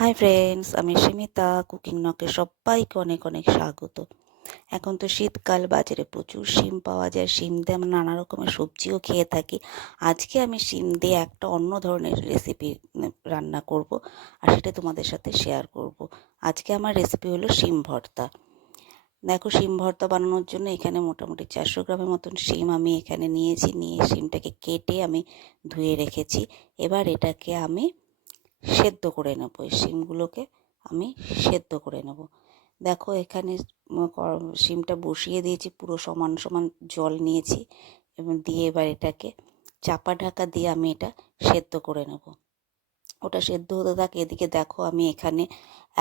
Hi friends, আমি সিমিতা cooking নকে সবাইকে অনেক অনেক স্বাগত। এখন তো শীতকাল, বাজারে প্রচুর শিম পাওয়া যায়। শিম দিয়ে আমরা নানা রকমের সবজিও খেয়ে থাকি। আজকে আমি শিম দিয়ে একটা অন্য ধরনের রেসিপি রান্না করব, আর সেটা তোমাদের সাথে শেয়ার করব। আজকে আমার রেসিপি হলো শিম ভর্তা। দেখো, শিম ভর্তা বানানোর জন্য এখানে মোটামুটি 400 গ্রামের মতন শিম আমি এখানে নিয়েছি। নিয়ে শিমটাকে কেটে আমি ধুয়ে রেখেছি। এবার এটাকে আমি সেদ্ধ করে নেব। এই শিমগুলোকে আমি সেদ্ধ করে নেব। দেখো, এখানে শিমটা বসিয়ে দিয়েছি, পুরো সমান সমান জল নিয়েছি এবং দিয়ে এবার এটাকে চাপা ঢাকা দিয়ে আমি এটা সেদ্ধ করে নেব। ওটা সেদ্ধ হতে থাকে। এদিকে দেখো, আমি এখানে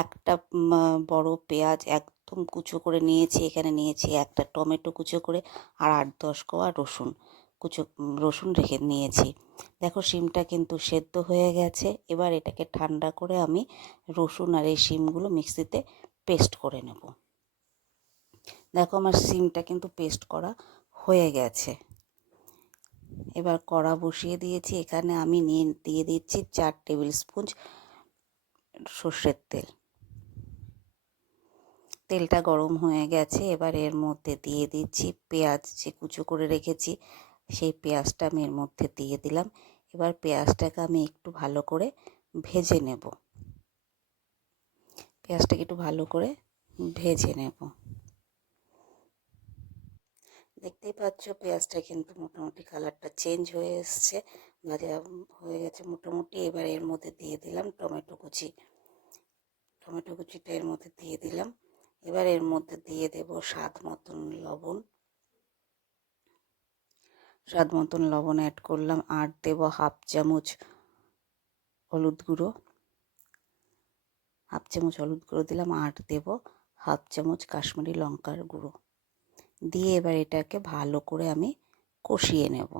একটা বড় পেঁয়াজ একদম কুচো করে নিয়েছি। এখানে নিয়েছি একটা টমেটো কুচো করে, আর 8-10 কোয়া রসুন রেখে নিয়েছি। দেখো, শিমটা কিন্তু সেদ্ধ হয়ে গেছে। এবার এটাকে ঠান্ডা করে আমি রসুন আর এই শিমগুলো মিক্সিতে পেস্ট করে নেব। দেখো, আমার শিমটা কিন্তু পেস্ট করা হয়ে গেছে। এবার কড়া বসিয়ে দিয়েছি। এখানে আমি দিয়ে দিচ্ছি 4 টেবিল স্পুন সর্ষের তেল। তেলটা গরম হয়ে গেছে। এবার এর মধ্যে দিয়ে দিচ্ছি পেঁয়াজ, যে কুচো করে রেখেছি সেই পেঁয়াজটা আমি এর মধ্যে দিয়ে দিলাম। এবার পেঁয়াজটাকে আমি একটু ভালো করে ভেজে নেব। পেঁয়াজটাকে একটু ভালো করে ভেজে নেব। দেখতেই পাচ্ছ, পেঁয়াজটা কিন্তু মোটামুটি কালারটা চেঞ্জ হয়ে এসছে, ভাজা হয়ে গেছে মোটামুটি। এবার এর মধ্যে দিয়ে দিলাম টমেটো কুচিটা এর মধ্যে দিয়ে দিলাম। এবার এর মধ্যে দিয়ে দেব স্বাদ মতন লবণ অ্যাড করলাম, আর দেব হাফ চামচ হলুদ গুঁড়ো দিলাম, আর দেব হাফ চামচ কাশ্মীরি লঙ্কার গুঁড়ো দিয়ে এবার এটাকে ভালো করে আমি কষিয়ে নেব।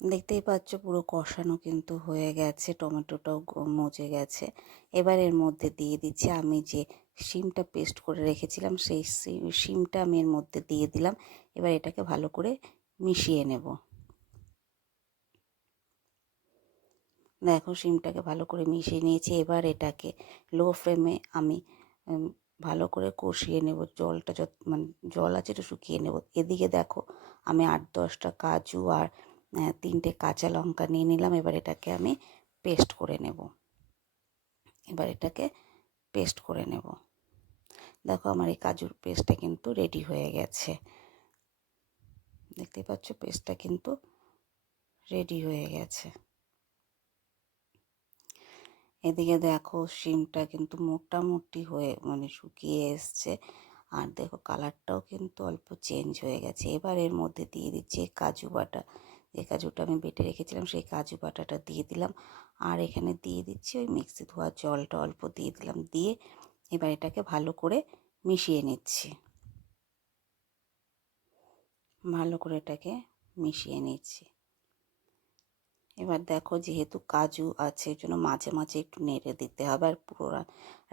দেখতেই পাচ্ছ, পুরো কষানো কিন্তু হয়ে গেছে, টমেটোটাও মজে গেছে। এবার এর মধ্যে দিয়ে দিচ্ছি আমি যে শিমটা পেস্ট করে রেখেছিলাম, সেই শিমটা আমি এর মধ্যে দিয়ে দিলাম। এবার এটাকে ভালো করে মিশিয়ে নেব। দেখো, শিমটাকে ভালো করে মিশিয়ে নিয়েছি। এবার এটাকে লো ফ্লেমে আমি ভালো করে কষিয়ে নেব। জলটা জল আছে তো শুকিয়ে নেব। এদিকে দেখো, আমি 8-10টা কাজু আর 3টে কাঁচা লঙ্কা নিয়ে নিলাম। এবার এটাকে আমি পেস্ট করে নেব। দেখো, আমার এই কাজুর পেস্টটা কিন্তু রেডি হয়ে গেছে। দেখতে পাচ্ছ, পেস্টটা কিন্তু রেডি হয়ে গেছে। এদিকে দেখো, শিমটা কিন্তু মোটামুটি হয়ে শুকিয়ে এসছে, আর দেখো কালারটাও কিন্তু অল্প চেঞ্জ হয়ে গেছে। এবার এর মধ্যে দিয়ে দিচ্ছি কাজু বাটা। যে কাজুটা আমি বেটে রেখেছিলাম সেই কাজু বাটাটা দিয়ে দিলাম, আর এখানে দিয়ে দিচ্ছি ওই মিক্সি ধোয়া জলটা অল্প দিয়ে দিলাম। দিয়ে এবার এটাকে ভালো করে মিশিয়ে নিচ্ছি। এবার দেখো, যেহেতু কাজু আছে ওই জন্য মাঝে মাঝে একটু নেড়ে দিতে হবে। আর পুরো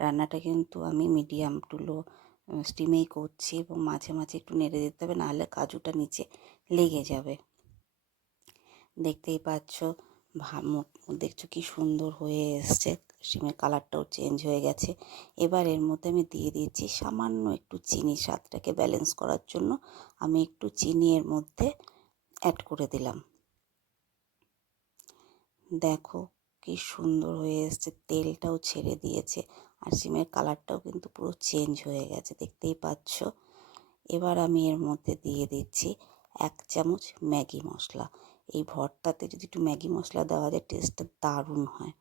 রান্নাটা কিন্তু আমি মিডিয়াম টু লো স্টিমেই করছি, এবং মাঝে মাঝে একটু নেড়ে দিতে হবে, নাহলে কাজুটা নিচে লেগে যাবে। দেখতেই পাচ্ছ, দেখছো কি সুন্দর হয়ে এসছে, শিমের কালারটাও চেঞ্জ হয়ে গেছে। এবার এর মধ্যে আমি দিয়ে দিয়েছি সামান্য একটু চিনি। স্বাদটাকে ব্যালেন্স করার জন্য আমি একটু চিনি এর মধ্যে অ্যাড করে দিলাম। দেখো কি সুন্দর হয়ে এসছে, তেলটাও ছেড়ে দিয়েছে, আর শিমের কালারটাও কিন্তু পুরো চেঞ্জ হয়ে গেছে, দেখতেই পাচ্ছ। এবার আমি এর মধ্যে দিয়ে দিচ্ছি 1 চামচ ম্যাগি মশলা। এই ভর্তাতে যদি একটু ম্যাগি মশলা দেওয়া যায়, টেস্টটা দারুণ হয়।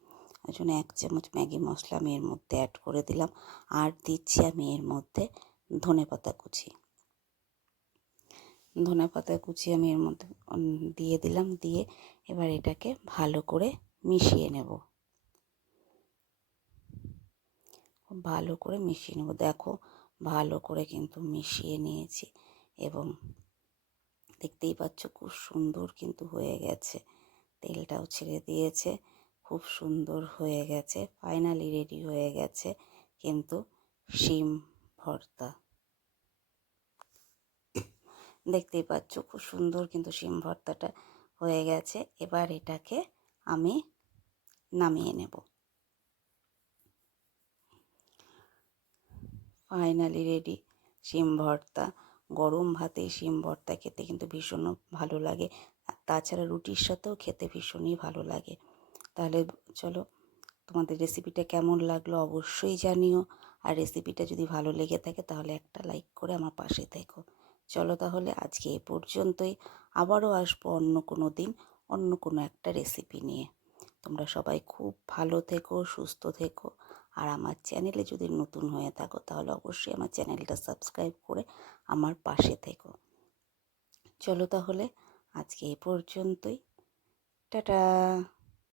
ওই জন্য 1 চামচ ম্যাগি মশলা আমি এর মধ্যে অ্যাড করে দিলাম। আর দিচ্ছি আমি এর মধ্যে ধনেপাতা কুচি আমি এর মধ্যে দিয়ে দিলাম। দিয়ে এবার এটাকে ভালো করে মিশিয়ে নেব। দেখো, ভালো করে কিন্তু মিশিয়ে নিয়েছি, এবং দেখতেই পাচ্ছ খুব সুন্দর কিন্তু হয়ে গেছে। তেলটাও ছেড়ে দিয়েছে, খুব সুন্দর হয়ে গেছে। ফাইনালি রেডি হয়ে গেছে কিন্তু শিম ভর্তা। দেখতেই পাচ্ছ খুব সুন্দর কিন্তু শিম ভর্তাটা হয়ে গেছে। এবার এটাকে আমি নামিয়ে নেব। ফাইনালি রেডি শিম ভর্তা। গরম ভাতে শিম ভর্তা খেতে কিন্তু ভীষণ ভালো লাগে, আর তাছাড়া রুটির সাথেও খেতে ভীষণই ভালো লাগে। তাহলে চলো, তোমাদের রেসিপিটা কেমন লাগলো অবশ্যই জানিও। আর রেসিপিটা যদি ভালো লেগে থাকে তাহলে একটা লাইক করে আমার পাশে থেকো। চলো তাহলে আজকে এ পর্যন্তই। আবারও আসবো অন্য কোনো দিন অন্য কোনো একটা রেসিপি নিয়ে। তোমরা সবাই খুব ভালো থেকো, সুস্থ থেকো। আর আমার চ্যানেলে যদি নতুন হয়ে থাকো তাহলে অবশ্যই আমার চ্যানেলটা সাবস্ক্রাইব করে আমার পাশে থেকো। চলো তাহলে আজকে এ পর্যন্তই। টাটা।